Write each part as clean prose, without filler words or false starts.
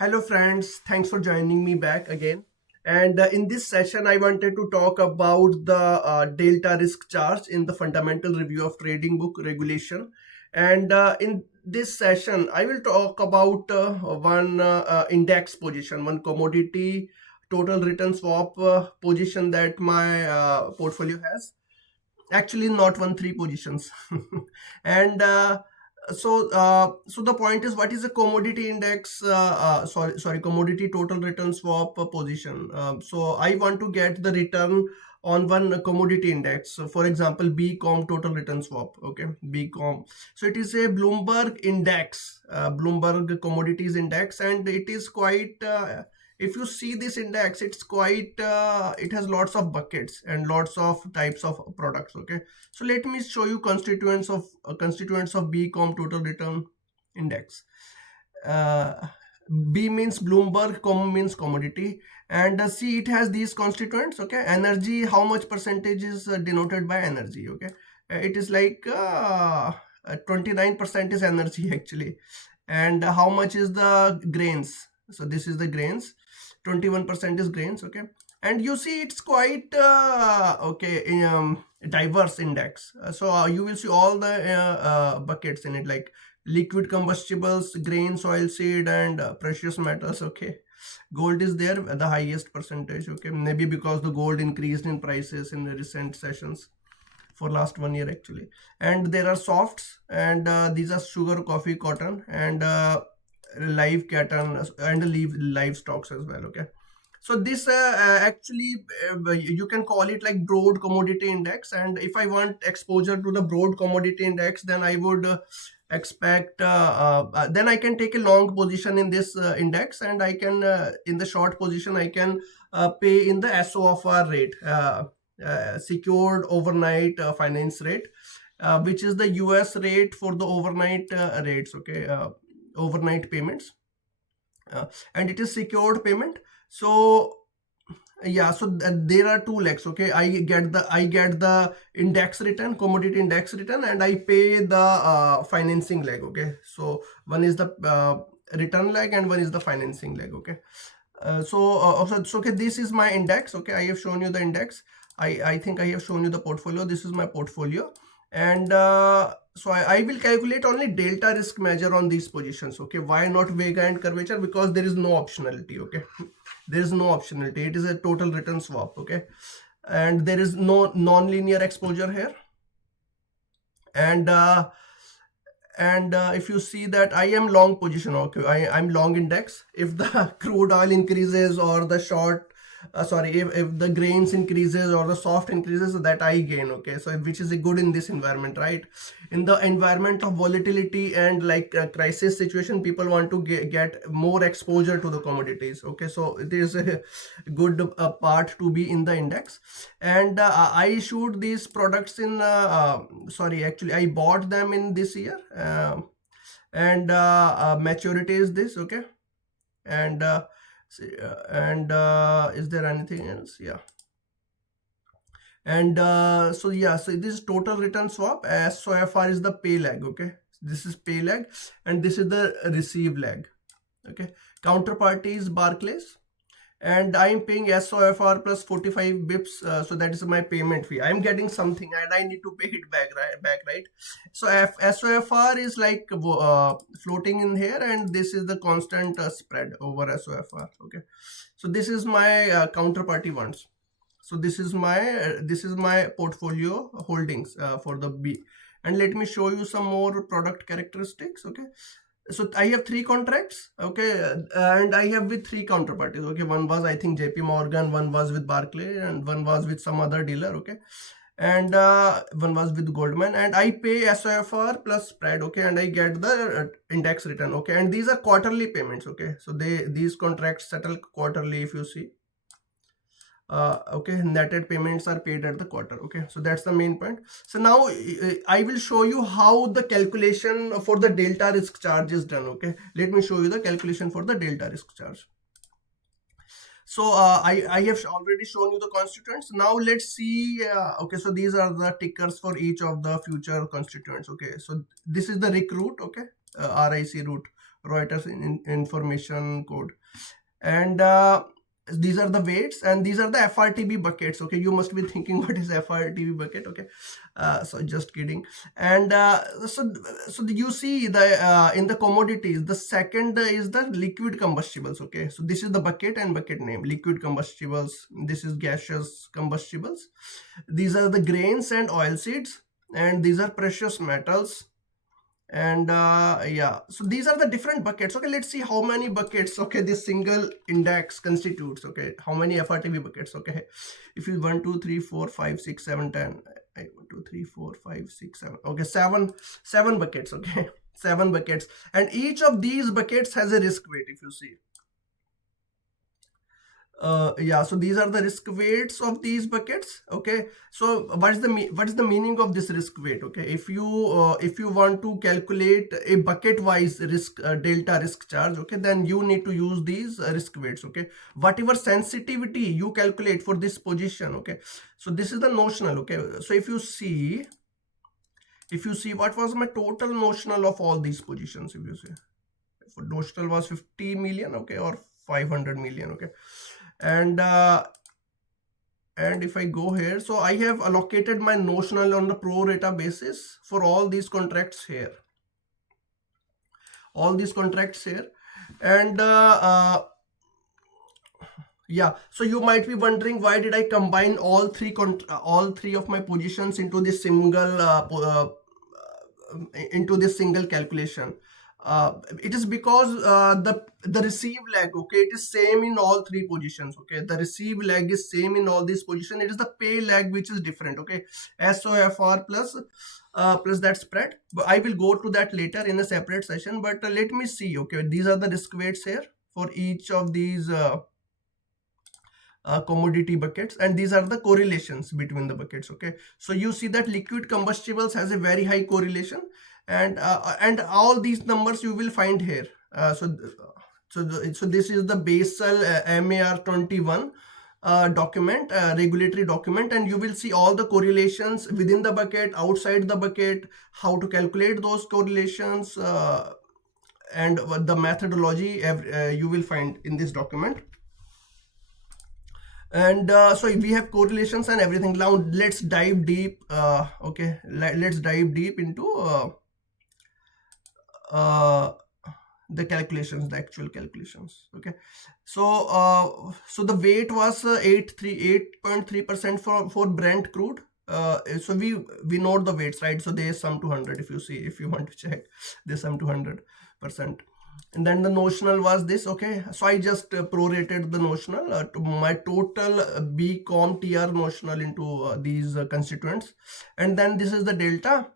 Hello, friends. Thanks for joining me back again. And in this session, I wanted to talk about the delta risk charge in the fundamental review of trading book regulation. And in this session, I will talk about one index position, one commodity total return swap position that my portfolio has. Actually, not one, three positions. and so the point is, what is a commodity index? Sorry, commodity total return swap position. So I want to get the return on one commodity index. So for example, BCOM total return swap. Okay, BCOM. So it is a Bloomberg index, Bloomberg commodities index, and it is quite. If you see this index, it's quite. It has lots of buckets and lots of types of products. Okay, so let me show you constituents of BCOM total return index. Uh, B means Bloomberg, com means commodity, and C, it has these constituents. Okay, energy, how much percentage is denoted by energy? Okay, it is like 29% is energy actually, and how much is the grains? So this is the grains. 21% is grains. Okay, and you see it's quite okay. Diverse index. So you will see all the buckets in it, like liquid combustibles, grain, oilseed, and precious metals. Okay, gold is there at the highest percentage. Okay, maybe because the gold increased in prices in the recent sessions for last 1 year actually. And there are softs, and these are sugar, coffee, cotton, and live cotton, and live stocks as well. Okay, so this actually you can call it like broad commodity index. And if I want exposure to the broad commodity index, then I would expect then I can take a long position in this index, and I can in the short position I can pay in the SOFR rate, secured overnight finance rate, which is the US rate for the overnight rates. Okay, overnight payments, and it is secured payment. So yeah, so there are two legs. Okay, I get the index return, commodity index return, and I pay the financing leg. Okay, so one is the return leg and one is the financing leg. Okay, so okay, this is my index. Okay, I have shown you the index. I think I have shown you the portfolio. This is my portfolio, and so I will calculate only delta risk measure on these positions. Okay, why not vega and curvature? Because there is no optionality. Okay, there is no optionality. It is a total return swap. Okay, and there is no non-linear exposure here. And if you see that I am long position. Okay, I'm long index. If the crude oil increases, or the short if the grains increases or the soft increases, so that I gain. Okay, so which is a good in this environment, right? In the environment of volatility and like crisis situation, people want to get more exposure to the commodities. Okay, so it is a good part to be in the index. And I issued these products in sorry, actually I bought them in this year, and maturity is this. Okay, and is there anything else? Yeah. And so yeah, so this is total return swap. SOFR is the pay leg. Okay, this is pay leg, and this is the receive leg. Okay, counterparty is Barclays, and I'm paying SOFR plus 45 bips. So that is my payment fee. I'm getting something, and I need to pay it back, right? So SOFR is like floating in here, and this is the constant spread over SOFR. Okay, so this is my counterparty ones. So this is my portfolio holdings for the B. And let me show you some more product characteristics. Okay, so I have three contracts. Okay, and I have with three counterparties. Okay, one was I think JP Morgan, one was with Barclay, and one was with some other dealer. Okay, and one was with Goldman, and I pay SOFR plus spread. Okay, and I get the index return. Okay, and these are quarterly payments. Okay, so these contracts settle quarterly, if you see. Okay, netted payments are paid at the quarter. Okay, so that's the main point. So now I will show you how the calculation for the delta risk charge is done. Okay, let me show you the calculation for the delta risk charge. So I have already shown you the constituents. Now let's see. Okay, so these are the tickers for each of the future constituents. Okay, so this is the RIC route. Okay, RIC route, Reuters information code. And these are the weights, and these are the FRTB buckets. Okay, you must be thinking what is FRTB bucket. Okay, so just kidding. And so you see the in the commodities, the second is the liquid combustibles. Okay, so this is the bucket and bucket name, liquid combustibles. This is gaseous combustibles. These are the grains and oilseeds, and these are precious metals. And yeah, so these are the different buckets. Okay, let's see how many buckets, okay, this single index constitutes. Okay, how many FRTB buckets. Okay, if you 1 2 3 4 5 6 7 10, 1 2 3 4 5 6 7, okay, seven buckets. Okay, 7 buckets, and each of these buckets has a risk weight. If you see, yeah, so these are the risk weights of these buckets. Okay, so what is the meaning of this risk weight? Okay, if you want to calculate a bucket wise risk, delta risk charge, okay, then you need to use these risk weights. Okay, whatever sensitivity you calculate for this position. Okay, so this is the notional. Okay, so if you see what was my total notional of all these positions, if you see, for notional was 50 million, okay, or 500 million. Okay, and if I go here, so I have allocated my notional on the pro rata basis for all these contracts here, and yeah, so you might be wondering, why did I combine all three of my positions into this single calculation? It is because the receive lag, okay, it is same in all three positions. Okay, the receive lag is same in all these positions. It is the pay lag which is different. Okay, SOFR plus that spread, but I will go to that later in a separate session. But let me see. Okay, these are the risk weights here for each of these commodity buckets, and these are the correlations between the buckets. Okay, so you see that liquid combustibles has a very high correlation, and all these numbers you will find here. So this is the Basel MAR 21 document, regulatory document, and you will see all the correlations within the bucket, outside the bucket, how to calculate those correlations, and the methodology you will find in this document. And so we have correlations and everything. Now let's dive deep. Okay, let's dive deep into the calculations, the actual calculations. Okay, so so the weight was 8.3% for Brent crude. So we note the weights, right? So they sum to 100. If you see, if you want to check, they sum to 100%. And then the notional was this. Okay, so I just prorated the notional to my total BCOMTR notional into these constituents, and then this is the delta.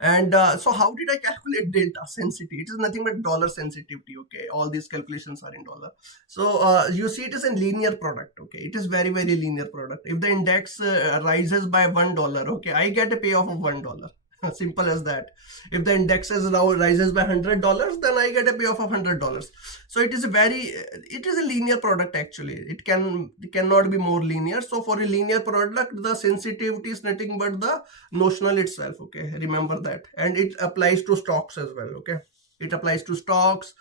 And so how did I calculate delta sensitivity? It is nothing but dollar sensitivity. Okay, all these calculations are in dollar. So you see, it is a linear product. Okay, it is very linear product. If the index rises by $1, okay, I get a payoff of $1. Simple as that. If the indexes now rises by $100, then I get a payoff of $100. So it is a linear product. Actually, it cannot be more linear. So for a linear product, the sensitivity is nothing but the notional itself. Okay, remember that. And it applies to stocks as well. Okay, it applies to stocks.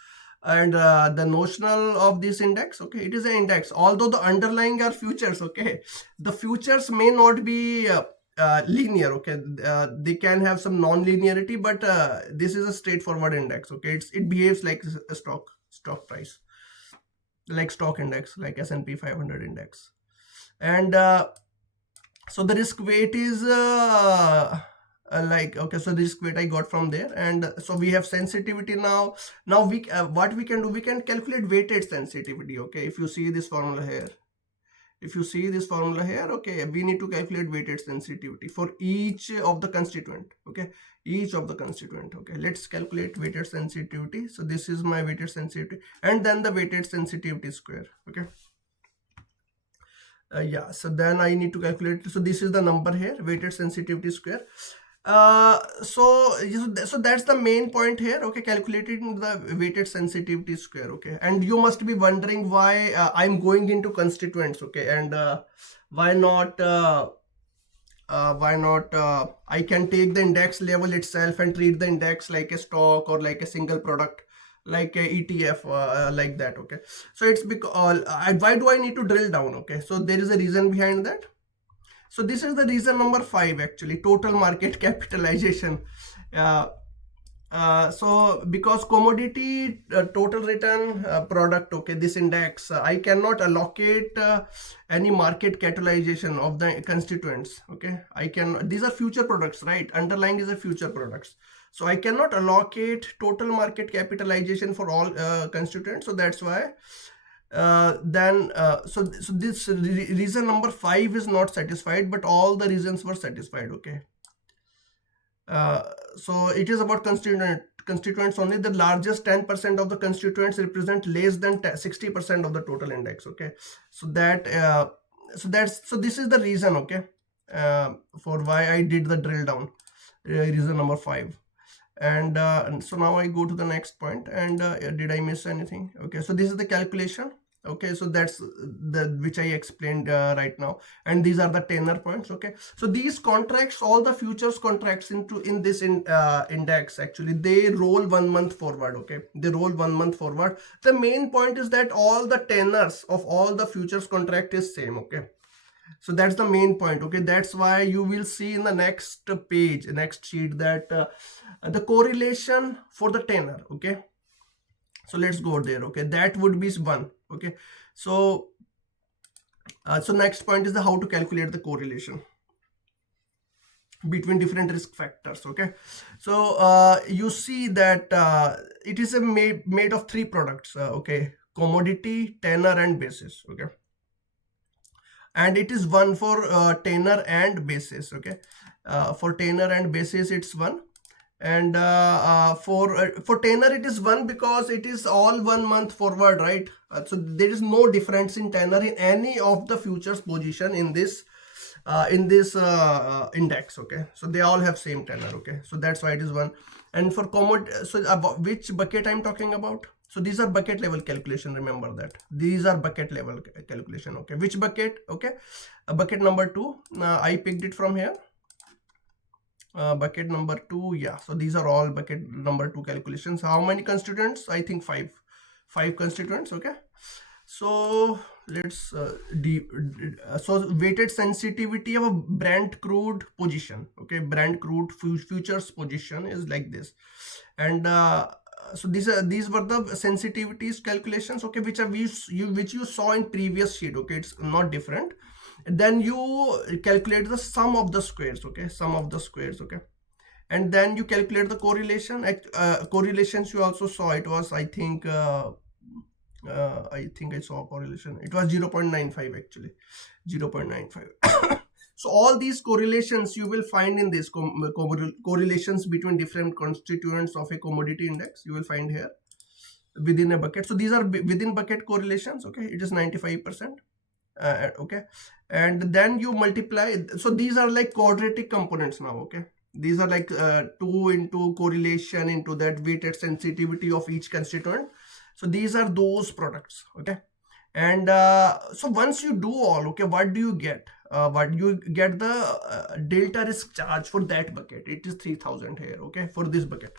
And the notional of this index, okay, it is an index, although the underlying are futures. Okay, the futures may not be linear. Okay, they can have some non-linearity, but this is a straightforward index. Okay, it behaves like a stock price, like stock index, like S&P 500 index. And so the risk weight is like, okay, so the risk weight I got from there. And so we have sensitivity now. We what we can do, we can calculate weighted sensitivity. Okay, if you see this formula here, okay, we need to calculate weighted sensitivity for each of the constituent. Okay, okay, let's calculate weighted sensitivity. So this is my weighted sensitivity, and then the weighted sensitivity square. Okay, yeah, so then I need to calculate. So this is the number here, weighted sensitivity square. So that's the main point here. Okay, calculating the weighted sensitivity square. Okay, and you must be wondering why I'm going into constituents. Okay, and why not why not I can take the index level itself and treat the index like a stock or like a single product, like a ETF, like that. Okay, so it's because why do I need to drill down? Okay, so there is a reason behind that. So this is the reason number 5 actually, total market capitalization. uh, so because commodity total return product, okay, this index, I cannot allocate any market capitalization of the constituents. Okay, I can, these are future products, right? Underlying is a future products, so I cannot allocate total market capitalization for all constituents. So that's why so this reason number 5 is not satisfied, but all the reasons were satisfied. Okay, uh, so it is about constituents only. The largest 10% of the constituents represent less than 60% of the total index. Okay, so so this is the reason. Okay, for why I did the drill down, reason number 5. And so now I go to the next point. And did I miss anything? Okay, so this is the calculation. Okay, so that's the which I explained right now, and these are the tenor points. Okay, so these contracts, all the futures contracts in this index, actually they roll 1 month forward. Okay, they roll 1 month forward. The main point is that all the tenors of all the futures contract is same. Okay, so that's the main point. Okay, that's why you will see in the next page, next sheet, that the correlation for the tenor. Okay, so let's go there. Okay, that would be 1. Okay, so so next point is the how to calculate the correlation between different risk factors. Okay, so you see that it is a made of 3 products. Okay, commodity, tenor, and basis. Okay, and it is 1 for tenor and basis. Okay, for tenor and basis it's 1. And for tenor it is 1 because it is all 1 month forward, right? So there is no difference in tenor in any of the futures position in this index. Okay, so they all have same tenor. Okay, so that's why it is 1. And for commodity, so about which bucket I'm talking about? So these are bucket level calculation. Remember that these are bucket level calculation. Okay, which bucket? Okay, bucket number 2, I picked it from here. Bucket number 2, yeah. So these are all bucket number 2 calculations. How many constituents? I think 5 constituents. Okay, so let's so weighted sensitivity of a Brent crude position. Okay, Brent crude futures position is like this. And so these were the sensitivities calculations. Okay, which you saw in previous sheet. Okay, it's not different. Then you calculate the sum of the squares. Okay, sum of the squares. Okay, and then you calculate the correlation. Correlations you also saw. It was, I think I saw correlation. It was 0.95 actually, 0.95. So all these correlations you will find in this correlations between different constituents of a commodity index. You will find here within a bucket. So these are within bucket correlations. Okay, it is 95%. Okay, and then you multiply. So these are like quadratic components now. Okay, these are like 2 into correlation into that weighted sensitivity of each constituent. So these are those products. Okay, and so once you do all, okay, what do you get? What you get the delta risk charge for that bucket. It is 3000 here. Okay, for this bucket,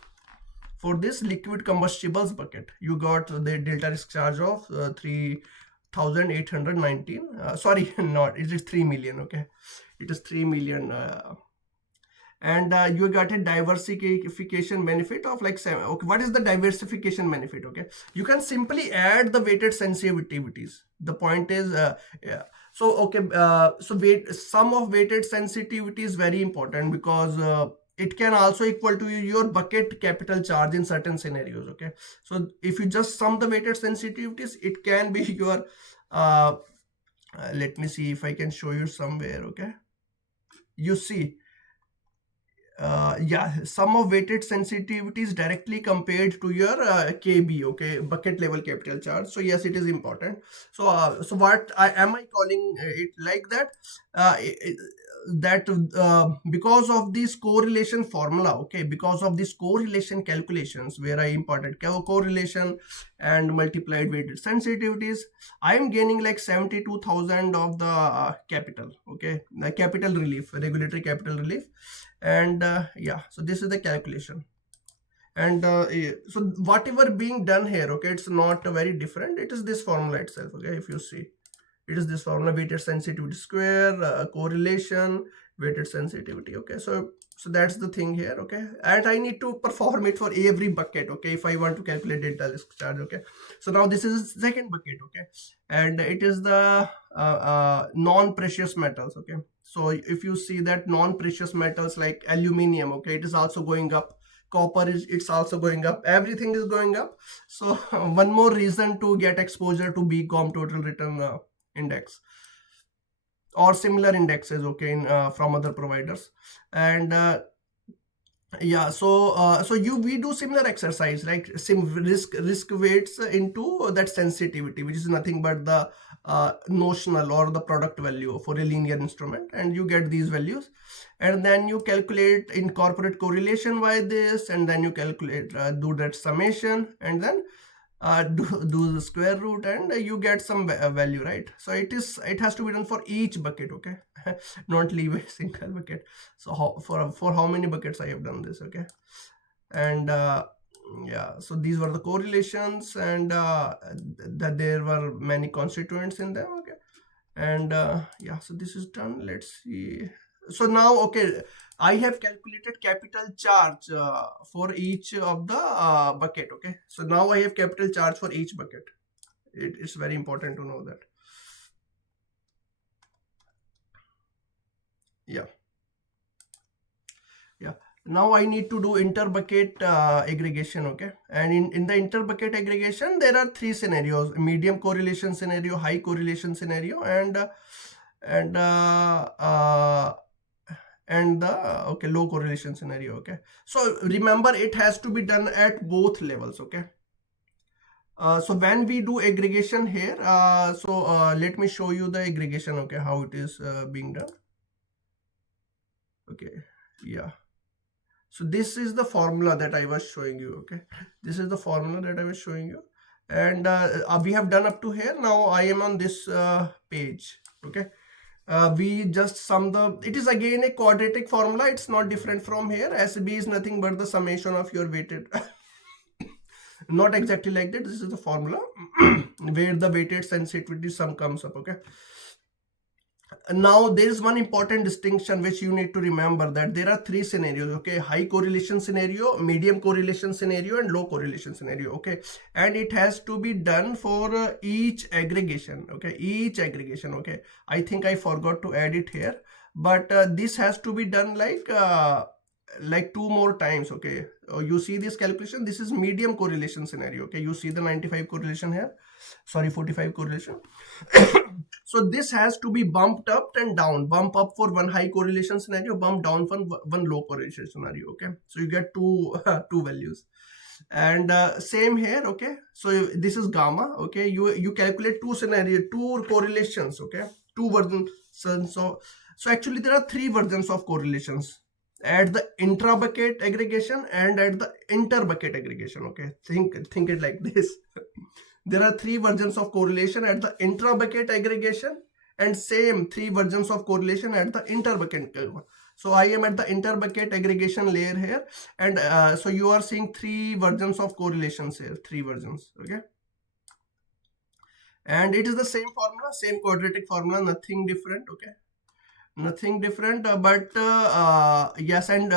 for this liquid combustibles bucket, you got the delta risk charge of 3,819. Sorry, not, it is 3 million. Okay, it is 3 million. And you got a diversification benefit of like 7. Okay, what is the diversification benefit? Okay, you can simply add the weighted sensitivities. The point is yeah. So okay, so sum of weighted sensitivity is very important because it can also equal to your bucket capital charge in certain scenarios. Okay, so if you just sum the weighted sensitivities, it can be your let me see if I can show you somewhere. Okay, you see, yeah, sum of weighted sensitivities directly compared to your KB, okay, bucket level capital charge. So yes, it is important. So what am I calling it like that? Uh, i- i- that because of this correlation formula, okay, because of this correlation calculations where I imported correlation and multiplied weighted sensitivities, I am gaining like 72,000 of the capital, okay, the capital relief, regulatory capital relief. And yeah, so this is the calculation. And so whatever being done here, okay, it's not very different. It is this formula itself, okay. If you see, it is this formula, weighted sensitivity square, correlation, weighted sensitivity, okay. So that's the thing here, okay. And I need to perform it for every bucket, okay, if I want to calculate delta risk charge, okay. So now this is second bucket, okay, and it is the non-precious metals, okay. So if you see that non-precious metals like aluminium, okay, it is also going up. Copper is, it's also going up. Everything is going up. So one more reason to get exposure to BCOM total return index or similar indexes, okay, in, from other providers. And yeah, so we do similar exercise, like sim risk weights into that sensitivity, which is nothing but the notional or the product value for a linear instrument, and you get these values, and then you calculate, incorporate correlation by this, and then you calculate, do that summation, and then do the square root, and you get some value, right? So it has to be done for each bucket, okay. Not leave a single bucket. So for how many buckets I have done this, okay. And yeah, so these were the correlations, and that there were many constituents in them, okay. And yeah, so this is done. Let's see. So now, okay, I have calculated capital charge for each of the bucket, okay. So now I have capital charge for each bucket. It's very important to know that. Yeah, yeah. Now I need to do inter-bucket aggregation, okay. And in the inter-bucket aggregation, there are three scenarios: medium correlation scenario, high correlation scenario, and the okay, low correlation scenario, okay. So remember, it has to be done at both levels, okay. So when we do aggregation here, let me show you the aggregation, okay, how it is being done, okay. Yeah, so this is the formula that I was showing you, okay. This is the formula that I was showing you, and we have done up to here. Now I am on this page, okay. We just sum the, it is again a quadratic formula. It's not different from here. SB is nothing but the summation of your weighted not exactly like that. This is the formula where the weighted sensitivity sum comes up, okay. Now there is one important distinction which you need to remember, that there are three scenarios, okay. High correlation scenario, medium correlation scenario, and low correlation scenario, okay. And it has to be done for each aggregation, okay, each aggregation, okay. I think I forgot to add it here, but this has to be done like two more times, okay. You see this calculation, this is medium correlation scenario, okay. You see the 95 correlation here, sorry, 45 correlation. So this has to be bumped up and down, bump up for one high correlation scenario, bump down for one low correlation scenario, okay. So you get two two values. And same here, okay. So this is gamma, okay. You calculate two scenario, two correlations, okay, two versions. So actually there are three versions of correlations: at the intra bucket aggregation and at the inter bucket aggregation, okay. Think it like this. There are three versions of correlation at the intra bucket aggregation, and same three versions of correlation at the inter bucket. So I am at the inter bucket aggregation layer here, and so you are seeing three versions of correlations here, three versions, okay. And it is the same formula, same quadratic formula, nothing different, okay. Nothing different, but yes. And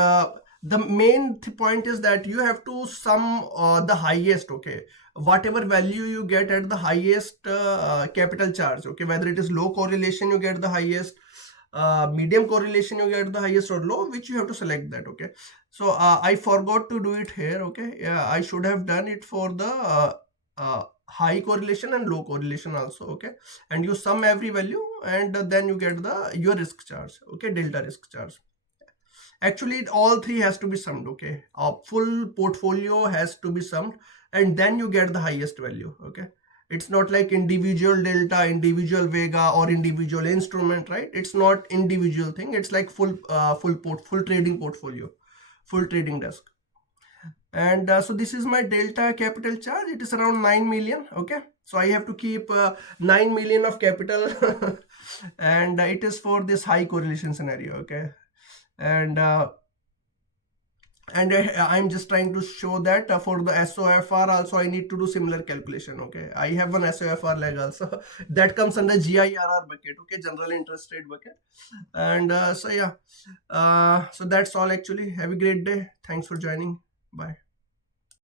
the main point is that you have to sum the highest, okay, whatever value you get at the highest capital charge, okay, whether it is low correlation you get the highest, medium correlation you get the highest, or low, which you have to select that, okay. So I forgot to do it here, okay. Yeah, I should have done it for the high correlation and low correlation also, okay. And you sum every value, and then you get the your risk charge, okay, delta risk charge. Actually, all three has to be summed. Okay, a full portfolio has to be summed, and then you get the highest value. Okay, it's not like individual delta, individual vega, or individual instrument, right? It's not individual thing. It's like full trading portfolio, full trading desk. And so this is my delta capital charge. It is around 9 million. Okay, so I have to keep 9 million of capital and it is for this high correlation scenario. Okay, and I'm just trying to show that for the SOFR also I need to do similar calculation. Okay, I have one SOFR leg also that comes under GIRR bucket. Okay, general interest rate bucket. And so yeah, so that's all actually. Have a great day. Thanks for joining. Bye.